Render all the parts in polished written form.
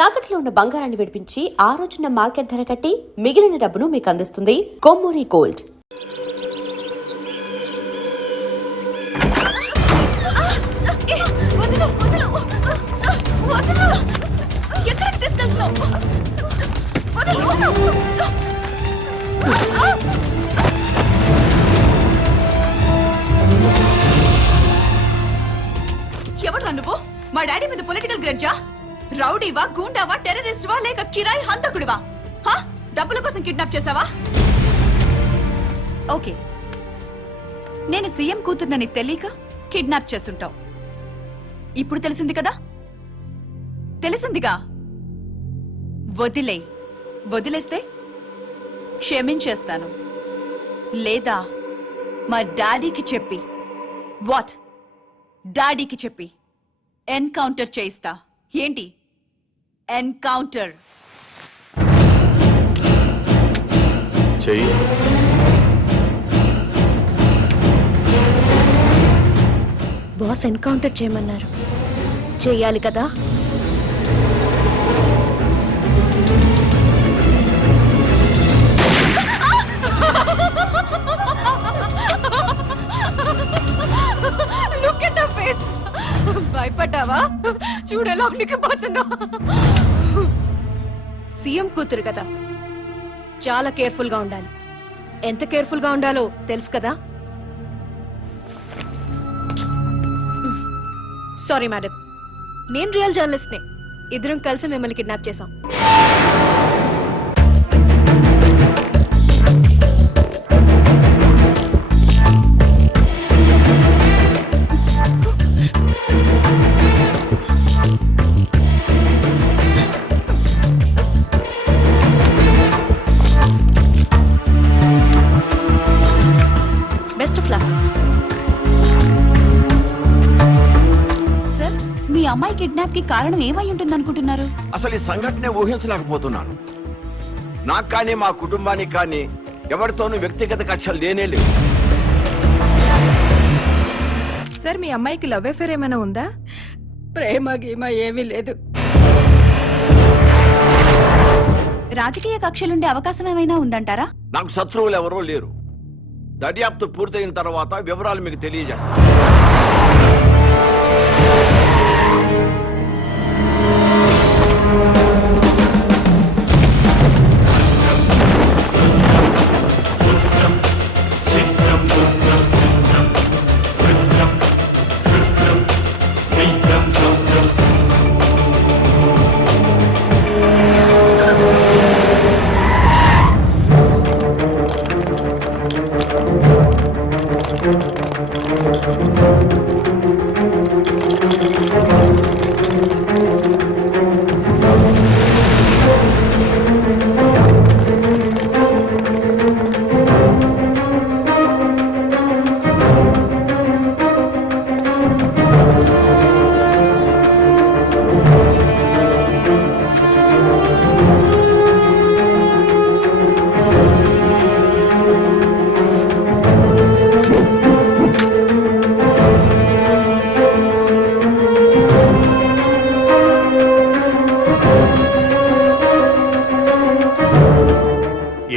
తాకట్లో ఉన్న బంగారాన్ని విడిపించి ఆ రోజున మార్కెట్ ధర కట్టి మిగిలిన డబ్బును మీకు అందిస్తుంది కొమ్మూరి గోల్డ్. ఎవడ్రా నువ్వు? మా డాడీ మీద పొలిటికల్ గ్రడ్జా? రౌడీవా, గూండావా, టెర్రరిస్టువా లేక కిరాయి హంతకుడివా? డబ్బుల కోసం కిడ్నాప్ చేసావా? ఓకే, నేను సీఎం కూతుర్నని తెలియక కిడ్నాప్ చేసుంటావు. ఇప్పుడు తెలిసింది కదా? తెలిసిందిగా. వదిలేస్తే క్షమించేస్తాను, లేదా మా డాడీకి చెప్పి డాడీకి చెప్పి ఎన్కౌంటర్ చేయిస్తా. ఏంటి ఎన్కౌంటర్? బాస్ ఎన్కౌంటర్ చేయమన్నారు, చెయ్యాలి కదా. Look at her face. భయపడ్డావా? చూడేలా ఉనికిపోతుందో. సీఎం కూతురు కదా, చాలా కేర్ఫుల్ గా ఉండాలి. ఎంత కేర్ఫుల్ గా ఉండాలో తెలుసు కదా. సారీ మేడం, నేను రియల్ జర్నలిస్ట్ నే. ఇద్దరం కలిసి మిమ్మల్ని కిడ్నాప్ చేశాం. Best of luck. సార్, మీ అమ్మాయి కిడ్నాప్ కి కారణం ఏమై ఉంటుంది అనుకుంటున్నారు? అసలు ఈ సంఘటనే ఊహించలేకపోతున్నాను. నాకు కానీ మా కుటుంబానికి కానీ ఎవరితోనూ వ్యక్తిగత కక్షలు లేనే లేవు. సార్, మీ అమ్మాయికి లవ్ అఫేర్ ఏమైనా ఉందా? ప్రేమ గీమ ఏమీ లేదు. రాజకీయ కక్షలుండే అవకాశం ఏమైనా ఉందంటారా? నాకు శత్రువులు ఎవరూ లేరు. దర్యాప్తు పూర్తయిన తర్వాత వివరాలు మీకు తెలియజేస్తాను.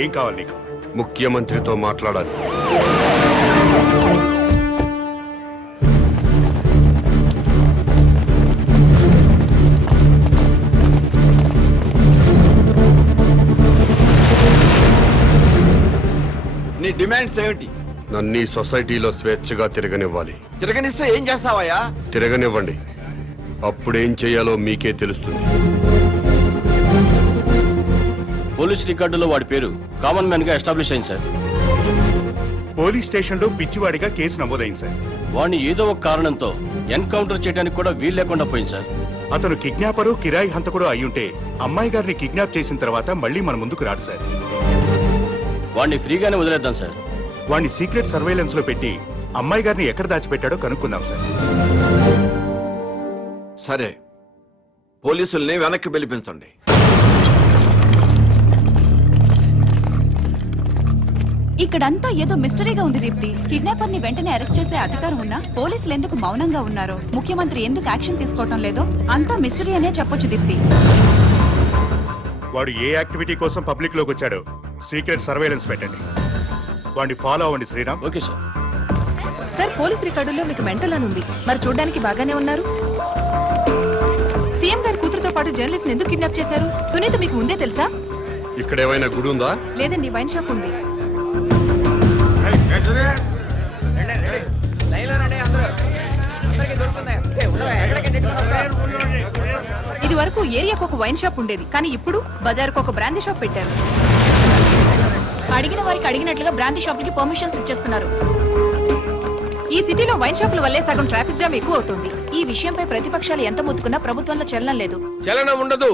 ఏం కావాలి నీకు? ముఖ్యమంత్రితో మాట్లాడాలి. నీ డిమాండ్స్ ఏమిటి? నన్ను ఈ సొసైటీలో స్వేచ్ఛగా తిరగనివ్వాలి. తిరగనిస్తే ఏం చేస్తావయ్యా? తిరగనివ్వండి, అప్పుడేం చేయాలో మీకే తెలుస్తుంది. పోలీస్ రికార్డులో వాడి పేరు కామన్ మ్యాన్ గా ఎస్టాబ్లిష్ అయింది సార్. పోలీస్ స్టేషన్ లో పిచ్చివాడిగా కేసు నమోదైంది సార్. వాడిని ఏదో ఒక కారణంతో ఎన్కౌంటర్ చేయడానికి కూడా వీలు లేకుండా పోయింది సార్. అతను కిడ్నాపరు, కిరాయి హంతకుడు అయ్యుంటే అమ్మాయి గారిని కిడ్నాప్ చేసిన తర్వాత మళ్ళీ మన ముందుకు రాడు సార్. వాడిని ఫ్రీగానే వదిలేద్దాం సార్. వాడిని సీక్రెట్ సర్వేలెన్స్ లో పెట్టి అమ్మాయి గారిని ఎక్కడ దాచిపెట్టాడో కనుక్కుందాం సార్. సరే, పోలీసుల్ని వెనక్కి పిలిపించండి. ఇక్కడంతా ఏదో మిస్టరీగా ఉంది దీప్తి. కిడ్నాపర్ ని వెంటనే అరెస్ట్ చేసే అధికారం ఉన్నా పోలీసులు ఎందుకు మౌనంగా ఉన్నారో, ముఖ్యమంత్రి ఎందుకు యాక్షన్ తీసుకోవటం లేదో అంతా మిస్టరీ అనే చెప్పొచ్చు దీప్తి. వాడు ఏ యాక్టివిటీ కోసం పబ్లిక్ లోకి వచ్చాడో సీక్రెట్ సర్వేలెన్స్ పెట్టండి. వాడిని ఫాలో అవ్వండి Sriram. Okay sir. Sir police రికార్డుల్లో మీకు మెంటల్ అని ఉంది, మరి చూడడానికి బాగానే ఉన్నారు. సీఎం గారి కూతురుతో పాటు జర్నలిస్ట్ ఎందుకు కిడ్నాప్ చేశారు? సునీత మీకు ముందే తెలుసా? ఇక్కడ ఏమైనా గుడి ఉందా? లేదండి, వైన్ షాప్ ఉంది. ఇది వరకు ఏరియాకు ఒక వైన్ షాప్ ఉండేది, కానీ ఇప్పుడు బజార్కు ఒక బ్రాందీ షాప్ పెట్టారు. అడిగిన వారికి అడిగినట్లుగా బ్రాందీ షాపులకి పర్మిషన్స్ ఇచ్చేస్తున్నారు. ఈ సిటీలో వైన్ షాపుల వల్లే సగం ట్రాఫిక్ జామ్ ఎక్కువ అవుతుంది. ఈ విషయంపై ప్రతిపక్షాలు ఎంత మొత్తుకున్నా ప్రభుత్వంలో చలనం లేదు. చలనం ఉండదు.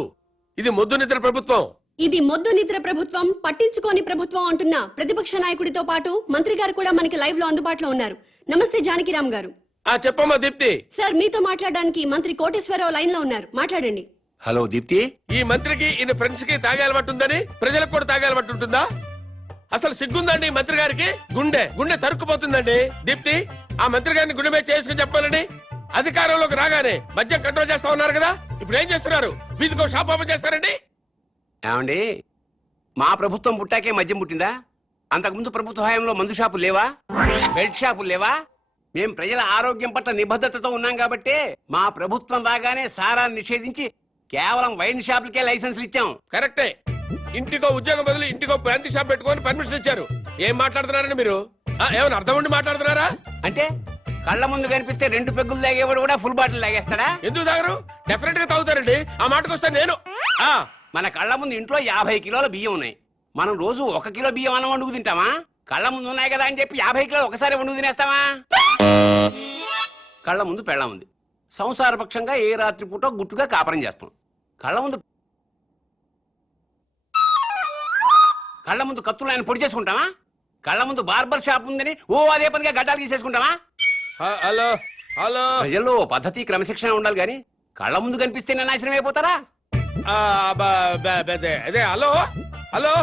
ఇది మొద్దు నిద్ర ప్రభుత్వం. ఇది మొద్దు నిద్ర ప్రభుత్వం, పట్టించుకోని ప్రభుత్వం అంటున్న ప్రతిపక్ష నాయకుడితో పాటు మంత్రి గారు కూడా మనకి లైవ్ లో అందుబాటులో ఉన్నారు. నమస్తే జానకిరామ్ గారు. చెప్పమ్మా దీప్తి. సార్, మీతో మాట్లాడడానికి మంత్రి కోటేశ్వరరావు లైన్ లో ఉన్నారు, మాట్లాడండి. హలో దీప్తి. ఈ మంత్రికి ఈయన ఫ్రెండ్స్ కి తాగే అలవాటు ఉందని ప్రజలకు కూడా తాగే అలవాటు ఉంటుందా? అసలు సిగ్గుందండి ఈ మంత్రి గారికి? గుండె తరుక్కుపోతుందండి. దీప్తి, ఆ మంత్రి గారిని గుండె మీద చేసుకుని చెప్పాలండి. అధికారంలోకి రాగానే మద్యం కంట్రోల్ చేస్తా ఉన్నారు కదా, ఇప్పుడు ఏం చేస్తున్నారు? వీధికో షాప్ ఓపెన్ చేస్తారండి. ఏమండి, మా ప్రభుత్వం పుట్టాకే మద్యం పుట్టిందా? అంతకుముందు ప్రభుత్వ హయాంలో మందు షాపులు లేవా? బెల్ట్ షాపులు లేవా? మేం ప్రజల ఆరోగ్యం పట్ల నిబద్ధతతో ఉన్నాం కాబట్టి మా ప్రభుత్వం రాగానే సారాన్ని నిషేధించి కేవలం వైన్ షాపులకే లైసెన్సులు ఇచ్చాం. కరెక్టే. ఇంటికో ఉద్యోగం బదులు ఇంటికో బ్రాంతి షాప్ పెట్టుకొని పర్మిషన్ ఇచ్చారు. ఏం మాట్లాడుతున్నారండి మీరు? ఏమైనా అర్థం ఉండి మాట్లాడుతున్నారా? అంటే కళ్ళ ముందు కనిపిస్తే 2 పెగ్గులు తాగేవాడు కూడా ఫుల్ బాటిల్ తాగేస్తాడా? ఎందుకు తాగరు? డెఫినెట్ గా తాగుతారండి. ఆ మాటకు వస్తే నేను మన కళ్ళ ముందు ఇంట్లో 50 కిలోల బియ్యం ఉన్నాయి. మనం రోజు 1 కిలో బియ్యం అన్నం వండుకు తింటామా? కళ్ళ ముందు ఉన్నాయి కదా అని చెప్పి 50 కిలోలు ఒకసారి వండుకు తినేస్తామా? కళ్ళ ముందు పెళ్ళం ఉంది. సంసారపక్షంగా ఏ రాత్రి పూట గుట్టుగా కాపురం చేస్తాం. కళ్ళ ముందు కత్తులు ఆయన పొడి చేసుకుంటామా? కళ్ళ ముందు బార్బర్ షాప్ ఉందని అదే పనిగా గడ్డాలు తీసేసుకుంటామా? హలో హలో, ప్రజల్లో పద్ధతి క్రమశిక్షణ ఉండాలి గాని కళ్ళ ముందు కనిపిస్తే నాశనం అయిపోతారా? అదే హలో హలో,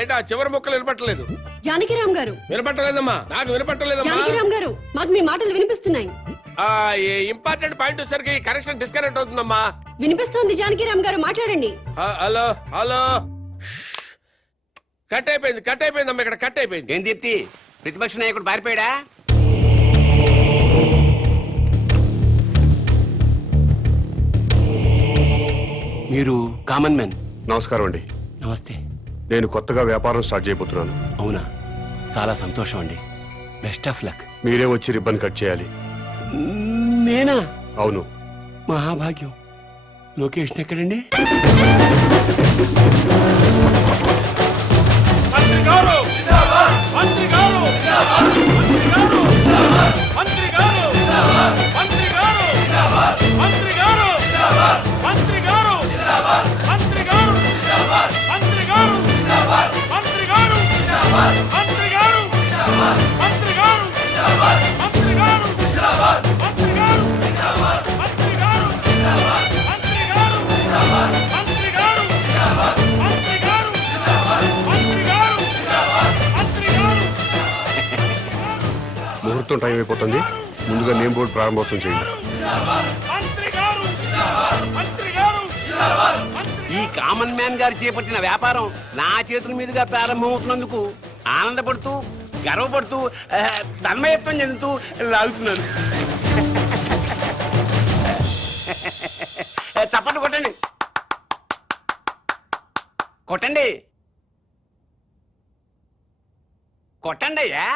ఏంటా చివరి ముక్కలు వినపట్టలేదు? జానకిరామ్ గారు. వినపట్టలేదమ్మా, నాకు వినపట్టలేదమ్మా. జానకిరామ్ గారు, మాకు మీ మాటలు వినిపిస్తున్నాయి. ఇంపార్టెంట్ పాయింట్ వచ్చేసరికి కనెక్షన్ డిస్కనెక్ట్ అవుతుందమ్మా. వినిపిస్తోంది జానకిరామ్ గారు, మాట్లాడండి. హలో హలో, కట్ అయిపోయిందమ్మా, ఇక్కడ కట్ అయిపోయింది. ఏం దీప్తి, ప్రతిపక్ష నాయకుడు పారిపోయాడా? మీరు కామన్ మ్యాన్. నమస్కారం అండి. నమస్తే. నేను కొత్తగా వ్యాపారం స్టార్ట్ చేయబోతున్నాను. అవునా, చాలా సంతోషం అండి. Best of luck. మీరే వచ్చి రిబ్బన్ కట్ చేయాలి. నేనా? అవును. మహాభాగ్యం. లొకేషన్ ఎక్కడండి? ముహూర్తం టైం అయిపోతుంది. ముందుగా నేమ్ బోర్డు ప్రారంభోత్సవం చేయండి. ఈ కామన్ మ్యాన్ గారు చేపట్టిన వ్యాపారం నా చేతుల మీదుగా ప్రారంభమవుతున్నందుకు ఆనందపడుతూ గర్వపడుతూ తన్మయత్వం చెందుతూ లాగుతున్నాను. చప్పట్లు కొట్టండి, కొట్టండి, కొట్టండి అయ్యా.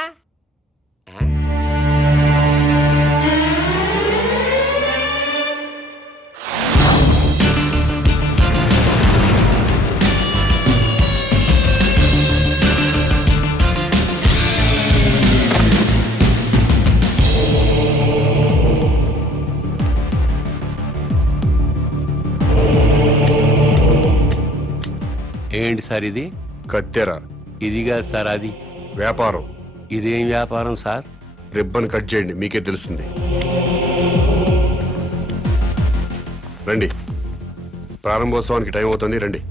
ఏంటి సార్ ఇది? కత్తెర. ఇదిగా సార్ అది వ్యాపారం. ఇదేం వ్యాపారం సార్? రిబ్బన్ కట్ చేయండి, మీకే తెలుస్తుంది. రండి, ప్రారంభోత్సవానికి టైం అవుతుంది. రండి.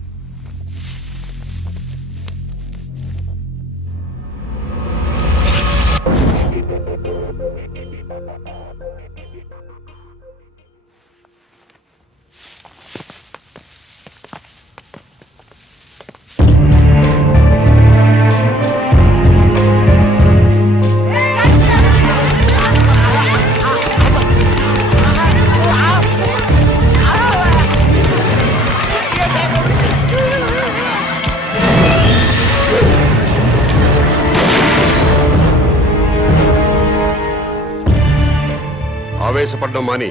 ఆవేశపడడం మాని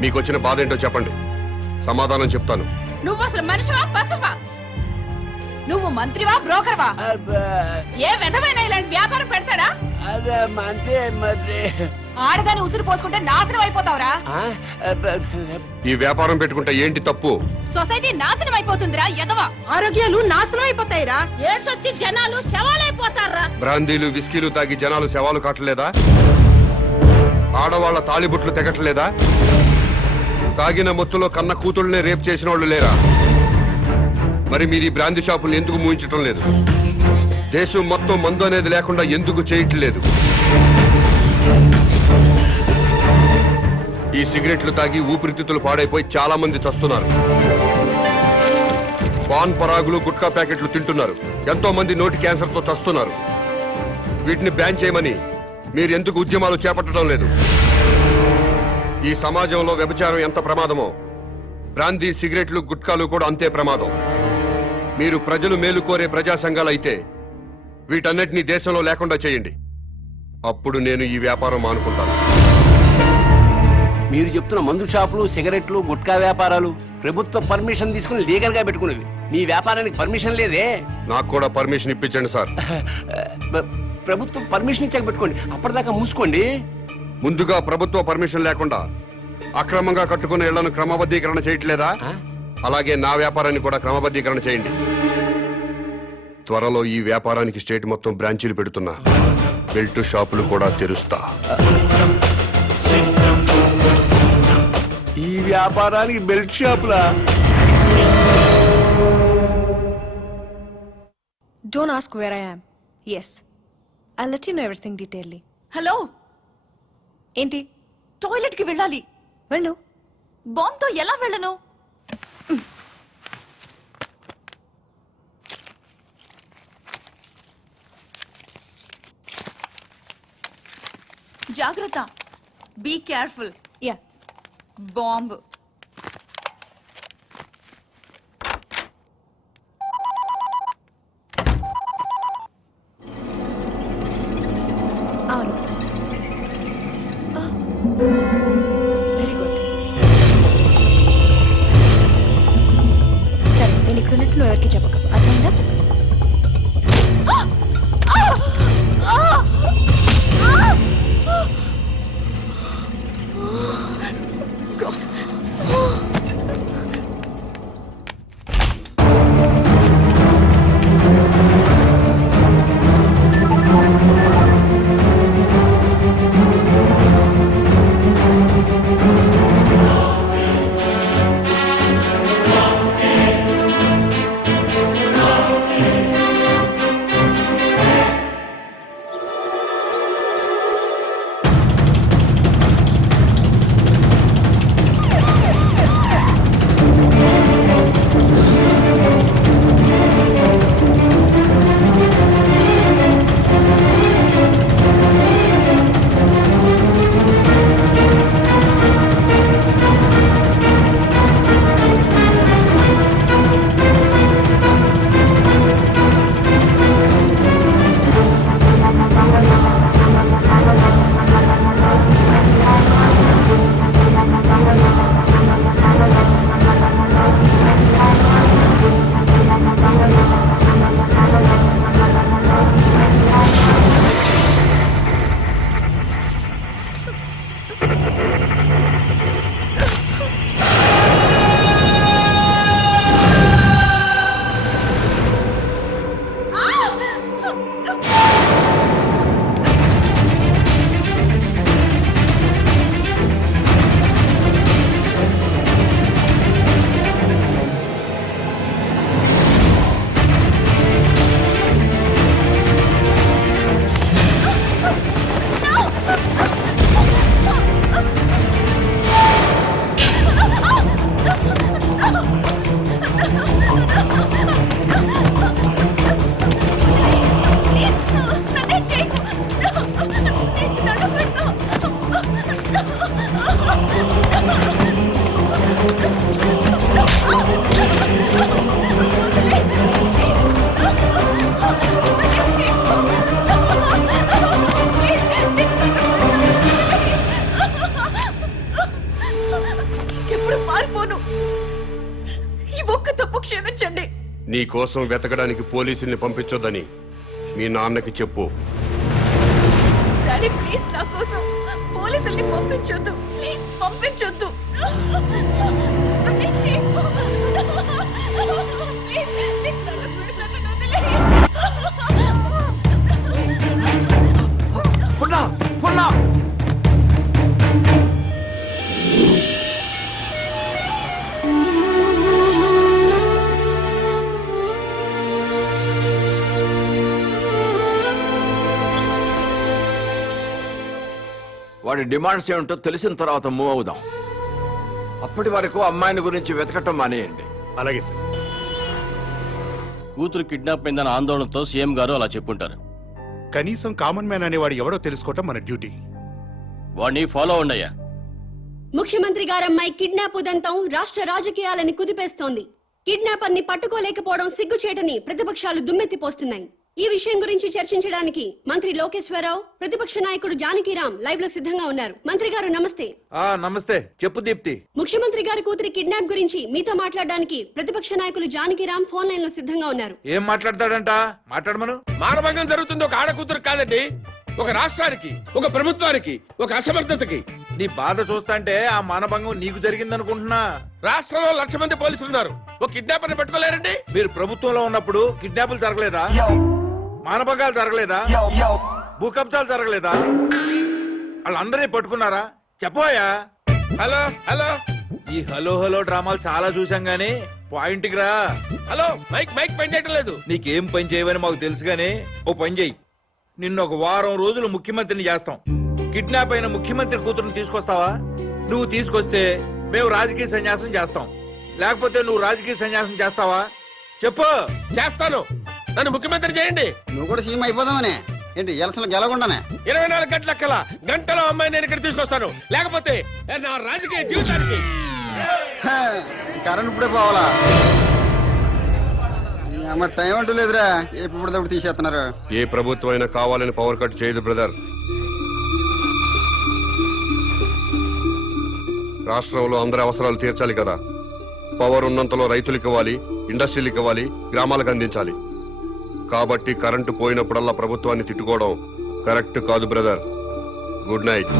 మీకు వచ్చిన బాధ ఏంటో చెప్పండి, సమాధానం చెప్తాను. నువ్వు అసలు మనిషివా పశువా? నువ్వు మంత్రివా బ్రోకర్వా? ఏ విధమైన ఇలాంటి వ్యాపారం పెడతాడా? ఆడదాన్ని ఉసురు పోసుకుంటే నాశనం అయిపోతావురా. ఈ వ్యాపారం పెట్టుకుంటే ఏంటి తప్పు? సొసైటీ నాశనం అయిపోతుందిరా ఎదవా. ఆరోగ్యాలు నాశనం అయిపోతాయిరా. ఏడ్సొచ్చి జనాలు శవాలైపోతారా. బ్రాందీలు విస్కీలు తాగి జనాలు శవాలు కాటలేదా? ఆడవాళ్ల తాళిబుట్లు తెగట్లేదా? తాగిన మొత్తులో కన్న కూతుళ్ళనే రేప్ చేసిన వాళ్ళు లేరా? మరి మీరు ఈ బ్రాందీ షాపులు ఎందుకు మూయించటం లేదు? దేశం మొత్తం మందు అనేది లేకుండా ఎందుకు చేయట్లేదు? ఈ సిగరెట్లు తాగి ఊపిరితిత్తులు పాడైపోయి చాలా మంది చస్తున్నారు. పాన్ పరాగులు గుట్కా ప్యాకెట్లు తింటున్నారు. ఎంతో మంది నోటి క్యాన్సర్ తో చస్తున్నారు. వీటిని బ్యాన్ చేయమని మీరు ఎందుకు ఉద్యమాలు చేపట్టడం లేదు? ఈ సమాజంలో వ్యభిచారం ఎంత ప్రమాదమో బ్రాందీ సిగరెట్లు గుట్కాలు కూడా అంతే ప్రమాదం. మీరు ప్రజలు మేలు కోరే ప్రజా సంఘాలు అయితే వీటన్నిటినీ దేశంలో లేకుండా చేయండి. అప్పుడు నేను ఈ వ్యాపారం మానుకుంటాను. మీరు చెప్తున్న మందు షాపులు, సిగరెట్లు, గుట్కా వ్యాపారాలు ప్రభుత్వ పర్మిషన్ తీసుకుని లీగల్ గా పెట్టుకునేవి. మీ వ్యాపారానికి పర్మిషన్ లేదే. నాకు కూడా పర్మిషన్ ఇప్పించండి సార్. ప్రభుత్వం పర్మిషన్ ఇచ్చాక పెట్టుకోండి, అప్పటిదాకా మూసుకోండి. ముందుగా ప్రభుత్వ పర్మిషన్ లేకుండా అక్రమంగా కట్టుకున్న ఇళ్లను క్రమబద్ధీకరణ చేయట్లేదా? అలాగే నా వ్యాపారాన్ని కూడా క్రమబద్ధీకరణ చేయండి. త్వరలో ఈ వ్యాపారానికి స్టేట్ మొత్తం బ్రాంచీలు పెడుతున్నా. బెల్ట్ షాపులు కూడా తెరుస్తా. ఈ వ్యాపారానికి belt షాపులా? Don't ask where I am. Yes, I'll let you know everything detailedly. Hello, ఏంటి? టాయిలెట్ కి వెళ్ళాలి. వెళ్ళు. బాంబ్ తో ఎలా వెళ్ళను? జాగ్రత్త. Be careful. యా. బాంబ్. అవును. Very good. సరే, నేను ఇక్కడ ఉన్నట్టు నువ్వు ఎవరికి చెప్పక, అర్థమైందా? క్షమించండి. నీ కోసం వెతకడానికి పోలీసుల్ని పంపించొద్దని మీ నాన్నకి చెప్పు. డాడీ ప్లీజ్ నా కోసం పోలీసుల్ని పంపించొద్దు. ప్లీజ్ పంపించొద్దు. పున్నా పున్నా వాడి డిమాండ్స్ ఏమిటో తెలిసిన తర్వాత మూవ్ అవుదాం. అప్పటి వరకు అమ్మాయిని గురించి వెతకటం మానేయండి. అలాగే సార్. కూతురు కిడ్నాప్ అయిందన్న ఆందోళనతో సీఎం గారు అలా చెప్పుంటారు. కనీసం కామన్ మ్యాన్ అనేవాడు ఎవడో తెలుసుకోవటం మన డ్యూటీ. వాడిని ఫాలో అవ్వండియ్యా. ముఖ్యమంత్రి గారమ్మాయి కిడ్నాప్ ఉదంతం రాష్ట్ర రాజకీయాలని కుదిపేస్తోంది. కిడ్నాపర్ ని పట్టుకోలేకపోవడం సిగ్గుచేటని ప్రతిపక్షాలు దుమ్మెత్తిపోస్తున్నాయి. ఈ విషయం గురించి చర్చించడానికి మంత్రి లోకేశ్వరరావు, ప్రతిపక్ష నాయకుడు జానకిరాం లైవ్ లో సిద్ధంగా ఉన్నారు. మంత్రి గారు నమస్తే. నమస్తే. చెప్పు దీప్తి. ముఖ్యమంత్రి గారి కూతురి కిడ్నాప్ గురించి మీతో మాట్లాడడానికి ప్రతిపక్ష నాయకులు జానకిరాం ఫోన్ లైన్ లో సిద్ధంగా ఉన్నారు. ఏం మాట్లాడతాడంట? మాట్లాడమను. మానభంగం జరుగుతుంది ఒక ఆడ కూతురు కాదండి, ఒక రాష్ట్రానికి, ఒక ప్రభుత్వానికి, ఒక అసమర్థతకి. నీ బాధ చూస్తాంటే ఆ మానభంగం నీకు జరిగిందనుకుంటున్నా. రాష్ట్రంలో 1,00,000 మంది పోలీసులు ఉన్నారు, ఒక కిడ్నాపర్ ని పట్టుకోలేరండి. మీరు ప్రభుత్వంలో ఉన్నప్పుడు కిడ్నాపులు జరగలేదా? మానభంగాలు జరగలేదా? భూకబ్జాలు జరగలేదా? వాళ్ళందరినీ పట్టుకున్నారా? చెప్పోయా. Hello hello. ఈ హలో హలో డ్రామాలు చాలా చూసాం గానీ పాయింట్ కి రా. హలో మైక్ మైక్ పని చేయటం లేదు. నీకేం పని చేయవని మాకు తెలుసు గానీ ఓ పని చెయ్యి. నిన్ను ఒక వారం రోజులు ముఖ్యమంత్రిని చేస్తాం. కిడ్నాప్ అయిన ముఖ్యమంత్రి కూతురుని తీసుకొస్తావా? నువ్వు తీసుకొస్తే మేము రాజకీయ సన్యాసం చేస్తాం, లేకపోతే నువ్వు రాజకీయ సన్యాసం చేస్తావా? చెప్పు. చేస్తాను. నన్ను ముఖ్యమంత్రి చేయండి. నువ్వు కూడా సీఎం అయిపోదామనే ఏంటి? ఎలసలు గెలకుండానే 24 గంటల కల్లా గంటలో అమ్మాయి నేను ఇక్కడ తీసుకొస్తాను, లేకపోతే నా రాజకీయ జీవితానికి. కరెంట్ ఇప్పుడే పోవాలా? అమ్మ టైం అంటూ లేదురా, ఎప్పుడు తీసేస్తున్నారు. ఏ ప్రభుత్వం అయినా కావాలని పవర్ కట్ చేయదు బ్రదర్. రాష్ట్రంలో అందరి అవసరాలు తీర్చాలి కదా. పవర్ ఉన్నంతలో రైతులకు ఇవ్వాలి, ఇండస్ట్రీలకు ఇవ్వాలి, గ్రామాలకు అందించాలి. కాబట్టి కరెంటు పోయినప్పుడల్లా ప్రభుత్వాన్ని తిట్టుకోవడం కరెక్ట్ కాదు బ్రదర్. Good night.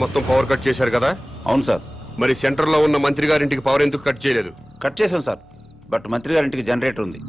మొత్తం పవర్ కట్ చేశారు కదా? అవును సార్. మరి సెంటర్ లో ఉన్న మంత్రి గారింటికి పవర్ ఎందుకు కట్ చేయలేదు? కట్ చేసాం సార్, బట్ మంత్రి గారింటికి జనరేటర్ ఉంది.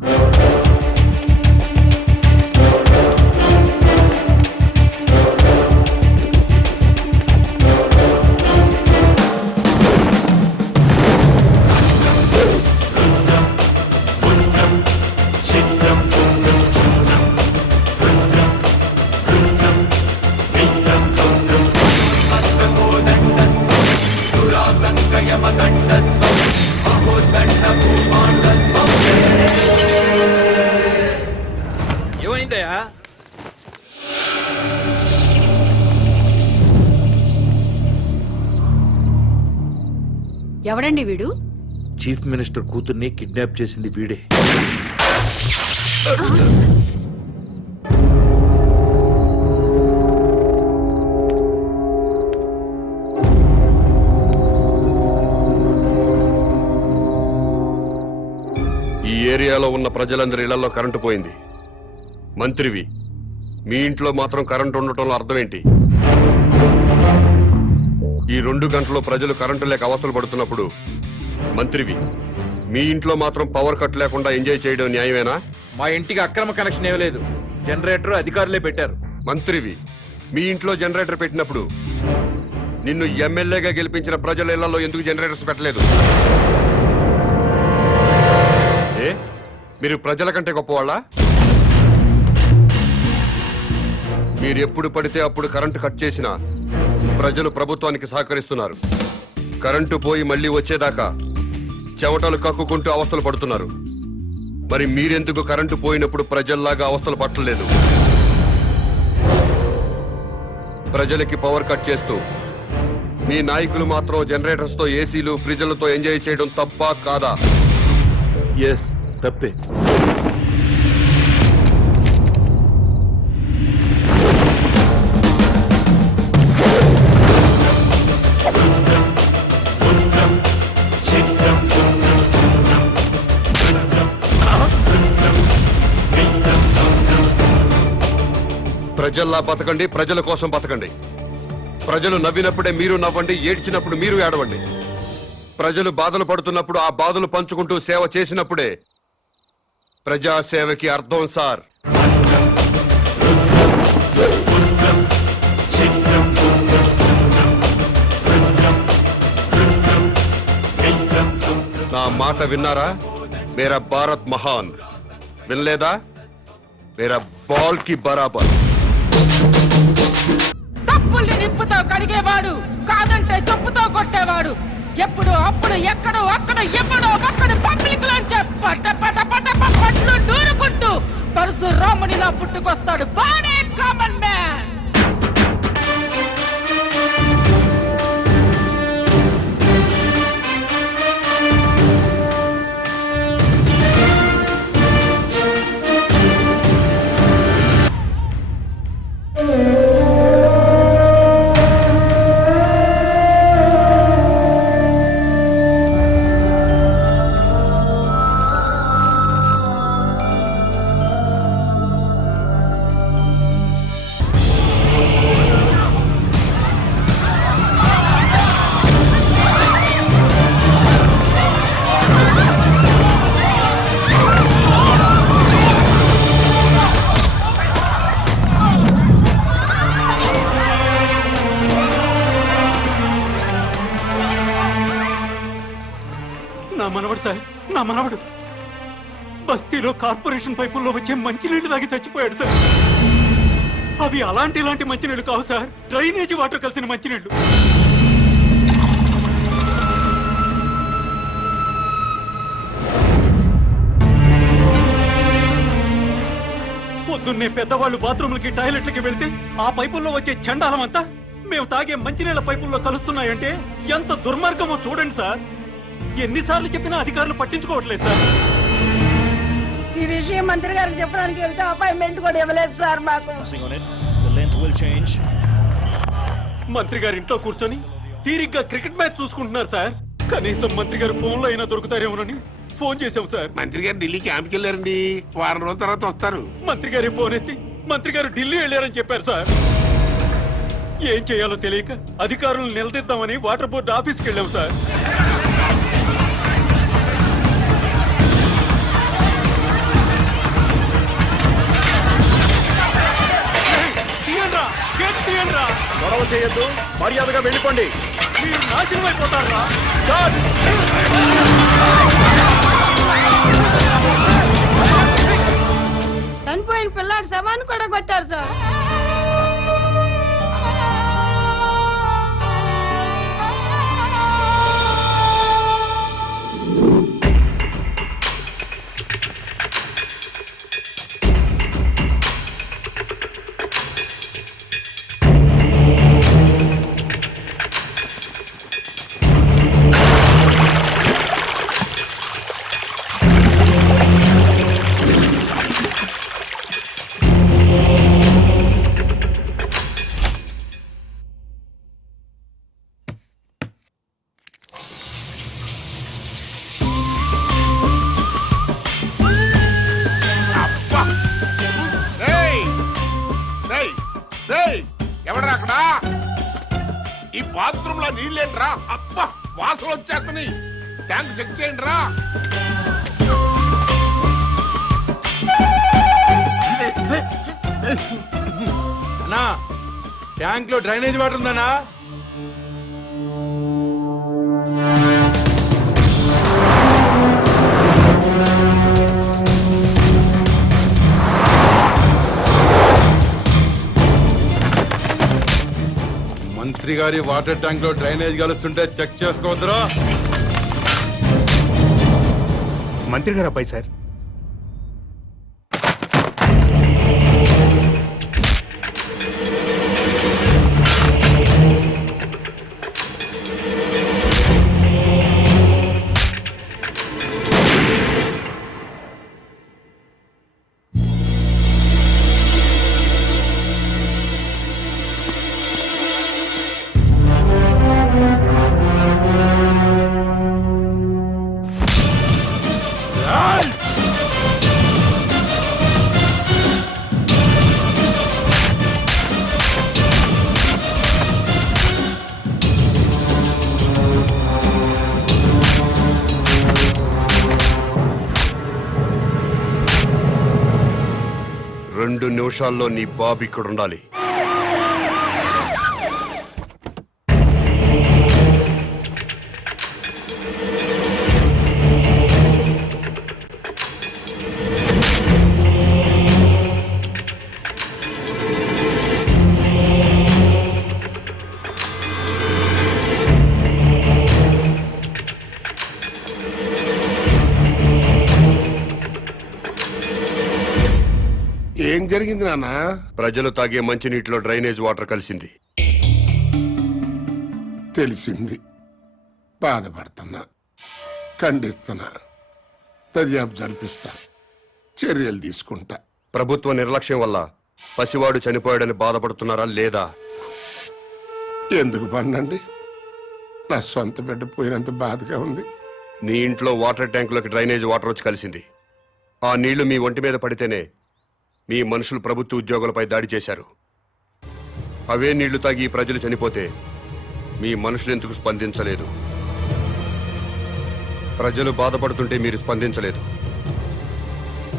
ఏమైందయ్యా? ఎవడండి వీడు? చీఫ్ మినిస్టర్ కూతుర్ని కిడ్నాప్ చేసింది వీడే. ఈ ఏరియాలో ఉన్న ప్రజలందరి ఇళ్లలో కరెంటు పోయింది. మంత్రివి, మీ ఇంట్లో మాత్రం కరెంటు ఉండటంలో అర్థం ఏంటి? ఈ 2 గంటల్లో ప్రజలు కరెంటు లేక అవస్థలు పడుతున్నప్పుడు మంత్రివి మీ ఇంట్లో మాత్రం పవర్ కట్ లేకుండా ఎంజాయ్ చేయడం న్యాయమేనా? మా ఇంటికి అక్రమ కనెక్షన్ ఏమీ లేదు. జనరేటర్ అధికారులే పెట్టారు. మంత్రివి, మీ ఇంట్లో జనరేటర్ పెట్టినప్పుడు నిన్ను ఎమ్మెల్యేగా గెలిపించిన ప్రజల ఇళ్లలో ఎందుకు జనరేటర్స్ పెట్టలేదు? ఏ మీరు ప్రజల కంటే గొప్పవాళ్ళ? మీరు ఎప్పుడు పడితే అప్పుడు కరెంటు కట్ చేసినా ప్రజలు ప్రభుత్వానికి సహకరిస్తున్నారు. కరెంటు పోయి మళ్ళీ వచ్చేదాకా చెమటలు కక్కుకుంటూ అవస్థలు పడుతున్నారు. మరి మీరెందుకు కరెంటు పోయినప్పుడు ప్రజల్లాగా అవస్థలు పట్టలేదు? ప్రజలకి పవర్ కట్ చేస్తూ మీ నాయకులు మాత్రం జనరేటర్స్ తో, ఏసీలు, ఫ్రిడ్జ్లతో ఎంజాయ్ చేయడం తప్పా కాదా? ఎస్, తప్పే. ప్రజల్లా బతకండి, ప్రజల కోసం బతకండి. ప్రజలు నవ్వినప్పుడే మీరు నవ్వండి, ఏడ్చినప్పుడు మీరు ఏడవండి. ప్రజలు బాధలు పడుతున్నప్పుడు ఆ బాధలు పంచుకుంటూ సేవ చేసినప్పుడే ప్రజాసేవకి అర్థం సార్. నా మాట విన్నారా? మేరా భారత్ మహాన్. వినలేదా? మేరా బాల్ కి బరాబర్. తప్పుల్ని నిప్పుతో కడిగేవాడు, కాదంటే చెప్పుతో కొట్టేవాడు. ఎప్పుడు అప్పుడు ఎక్కడో అక్కడ ఎప్పుడో అక్కడ పబ్లిక్ లోంచే పట పట పట పట్లు నూరుకుంటూ పరశురామునిలా పుట్టుకొస్తాడు. వాడే కామన్ మ్యాన్. నా మనవడు సార్, నా మనవడు బస్తీలో కార్పొరేషన్ పైపుల్లో వచ్చే మంచినీళ్లు తాగి చచ్చిపోయాడు సార్. అవి ఇలాంటి మంచినీళ్లు కావు సార్, డ్రైనేజీ వాటర్ కలిసిన మంచినీళ్లు. పొద్దున్నే పెద్దవాళ్ళు బాత్రూమ్లకి, టాయిలెట్లకి వెళ్తే ఆ పైపుల్లో వచ్చే చండాలమంతా మేము తాగే మంచినీళ్ల పైపుల్లో కలుస్తున్నాయంటే ఎంత దుర్మార్గమో చూడండి సార్. ఎన్నిసార్లు చెప్పినా అధికారులు పట్టించుకోవట్లేదు సార్. ఈ విషయం మంత్రి గారికి చెప్పడానికి వెళ్తే అపాయింట్మెంట్ కూడా ఇవ్వలేదు సార్ మాకు. మంత్రి గారి ఇంట్లో కూర్చొని తీరిగ్గా క్రికెట్ మ్యాచ్ చూసుకుంటున్నారు సార్. కనీసం మంత్రి గారు ఫోన్ లో అయినా దొరుకుతారేమోనని ఫోన్ చేశాం సార్. మంత్రి గారు ఢిల్లీ క్యాంప్కి వెళ్ళారండి, వారం రోజుల తర్వాత వస్తారు. మంత్రి గారి ఫోన్ ఎత్తి మంత్రి గారు ఢిల్లీ వెళ్ళారని చెప్పారు సార్. ఏం చేయాలో తెలియక అధికారులను నిలదీద్దామని వాటర్ బోర్డు ఆఫీస్కి వెళ్ళాం సార్. గొడవ చేయొద్దు, మర్యాదగా వెళ్ళిపోండి. మీరు నాశనం అయిపోతారా? చనిపోయిన పిల్లాడి శవాన్ని కూడా కొట్టారు సార్. ఎవడరా అక్కడ? ఈ బాత్రూమ్ లో నీళ్ళేంట్రా? అబ్బా, వాసన వచ్చేస్తున్నాయి. ట్యాంక్ చెక్ చేయండి రా. అన్నా ట్యాంక్ లో డ్రైనేజ్ వాటర్ ఉందన్నా? మంత్రి గారి వాటర్ ట్యాంక్ లో డ్రైనేజ్ కలుస్తుంటే చెక్ చేసుకోవద్దురా. మంత్రి గారు అబ్బాయి సార్. రెండు నిమిషాల్లో నీ బాబు ఇక్కడ ఉండాలి. ఏం జరిగింది నాన్న? ప్రజలు తాగే మంచినీటిలో డ్రైనేజ్ వాటర్ కలిసింది. తెలిసింది. బాధపడుతున్నా, ఖండిస్తున్నా, దర్యాప్తు జరిపిస్తా, చర్యలు తీసుకుంటా. ప్రభుత్వ నిర్లక్ష్యం వల్ల పసివాడు చనిపోయాడని బాధపడుతున్నారా లేదా? ఎందుకు పన్నండి? నా సొంత బిడ్డ పోయినంత బాధగా ఉంది. నీ ఇంట్లో వాటర్ ట్యాంకులోకి డ్రైనేజ్ వాటర్ వచ్చి కలిసింది. ఆ నీళ్లు మీ ఒంటి మీద పడితేనే మీ మనుషులు ప్రభుత్వ ఉద్యోగులపై దాడి చేశారు. అవే నీళ్లు తాగి ఈ ప్రజలు చనిపోతే మీ మనుషులు ఎందుకు స్పందించలేదు? ప్రజలు బాధపడుతుంటే మీరు స్పందించలేదు,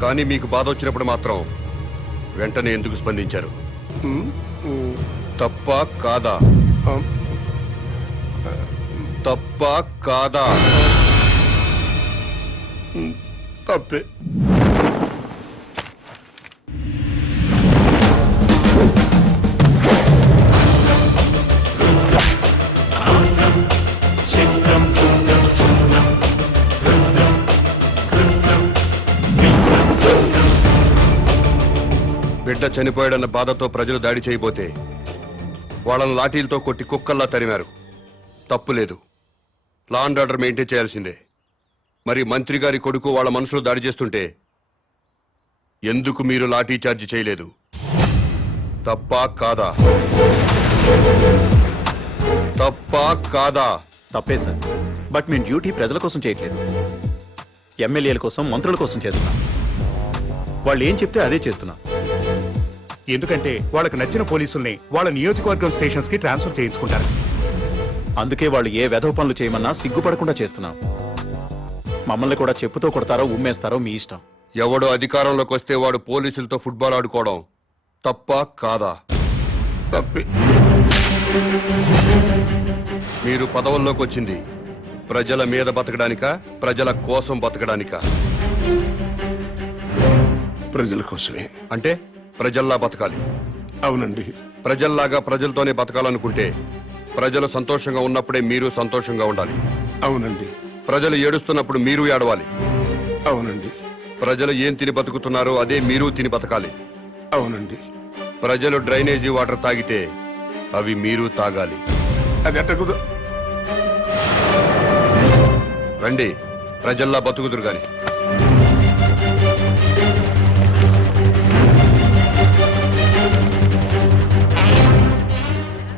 కానీ మీకు బాధ వచ్చినప్పుడు మాత్రం వెంటనే ఎందుకు స్పందించారు? తప్ప కాదా? తప్ప కాదా? తప్పే. బిడ్డ చనిపోయాడన్న బాధతో ప్రజలు దాడి చేయబోతే వాళ్ళని లాఠీలతో కొట్టి కుక్కల్లా తరిమారు. తప్పులేదు, లా అండ్ ఆర్డర్ మెయింటైన్ చేయాల్సిందే. మరి మంత్రి గారి కొడుకు వాళ్ళ మనుషులు దాడి చేస్తుంటే ఎందుకు మీరు లాఠీ చార్జ్ చేయలేదు? తప్పా కాదా? తప్పా కాదా? తప్పే సార్, బట్ మేము డ్యూటీ ప్రజల కోసం చేయట్లేదు, ఎమ్మెల్యేల కోసం, మంత్రుల కోసం చేస్తున్నాం. వాళ్ళు ఏం చెప్తే అదే చేస్తున్నాం. ఎందుకంటే వాళ్ళకి నచ్చిన పోలీసుల్ని వాళ్ళ నియోజకవర్గం స్టేషన్స్ కి ట్రాన్స్ఫర్ చేయించుకుంటారు. అందుకే వాళ్ళు ఏ వెధవ పనులు చేయమన్నా సిగ్గుపడకుండా చేస్తున్నాం. మమ్మల్ని కూడా చెప్పుతో కొడతారో ఉమ్మేస్తారో మీ ఇష్టం. ఎవడో అధికారంలోకి వస్తే వాడు పోలీసులతో ఫుట్బాల్ ఆడుకోవడం తప్పా కాదా? తప్పే. మీరు పదవుల్లోకి వచ్చింది ప్రజల మీద బతకడానికా, ప్రజల కోసం బతకడానికా? ప్రజల కోసమే. అంటే ప్రజల్లా బతకాలి. అవునండి. ప్రజల్లాగా ప్రజలతోనే బతకాలనుకుంటే ప్రజలు సంతోషంగా ఉన్నప్పుడే మీరు సంతోషంగా ఉండాలి. అవునండి. ప్రజలు ఏడుస్తున్నప్పుడు మీరు ఏడవాలి. అవునండి. ప్రజలు ఏం తిని బతుకుతున్నారో అదే మీరు తిని బతకాలి. అవునండి. ప్రజలు డ్రైనేజీ వాటర్ తాగితే అవి మీరు తాగాలి. అది ఎట్టకుదు. రండి, ప్రజల్లా బతుకుదురు గాని.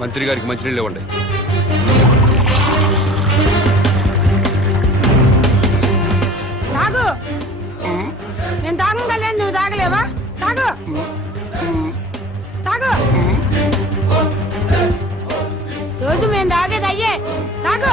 మంత్రి గారికి మంచినీళ్ళు ఇవ్వండి. తాగు. నేను తాగలేదు, నువ్వు తాగలేవా? తాగు తాగు. రోజు మేము తాగేది అయ్యే. తాగు.